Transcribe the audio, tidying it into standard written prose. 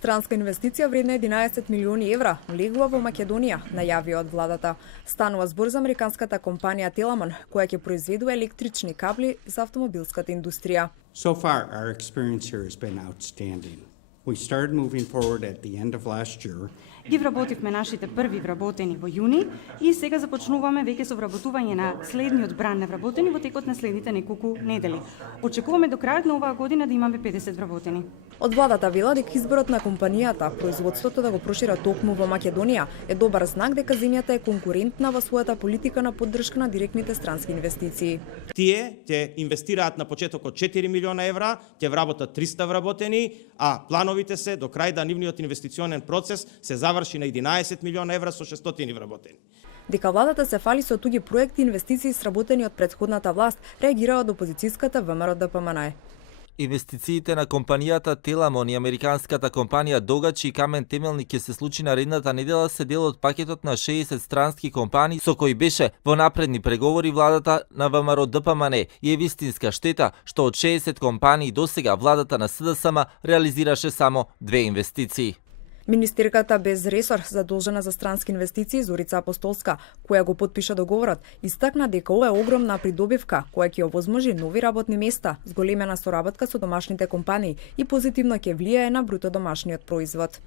Странска инвестиција вредна 11 милиони евра влегува во Македонија, најави од владата. Станува збор за американската компанија Теламон, која ќе произведува електрични кабли за автомобилската индустрија. So far, our experience here has been outstanding. We started moving forward at the end of last year. Ги вработивме нашите први вработени во јуни и сега започнуваме веќе со вработување на следниот бран на вработени во текот на следните неколку недели. Очекуваме до крајот на оваа година да имаме 50 вработени. Од владата вела дека изборот на компанијата, производството да го прошира токму во Македонија е добар знак дека земјата е конкурентна во својата политика на поддршка на директните странски инвестиции. Тие ќе инвестираат на почетокот 4 милиона евра, ќе вработат 300 вработени, а плановите се до крај да нивниот инвестиционен процес се заврши на 11 милиона евра со 600 вработени. Дека владата се фали со туѓи проекти и инвестиции сработени од претходната власт, реагира од опозицијската ВМРО ДПМН. Инвестициите на компанијата Теламон и американската компанија Догачи и Камен Темелни ќе се случи наредната недела се дел од пакетот на 60 странски компании со кои беше во напредни преговори владата на ВМРО ДПМН и е вистинска штета што од 60 компании досега владата на СДСМ реализираше само 2 инвестиции. Министерката без ресор задолжена за странски инвестиции Зорица Апостолска, која го потпиша договорот, истакна дека ова е огромна придобивка која ќе овозможи нови работни места, зголемена соработка со домашните компании и позитивно ќе влијае на бруто домашниот производ.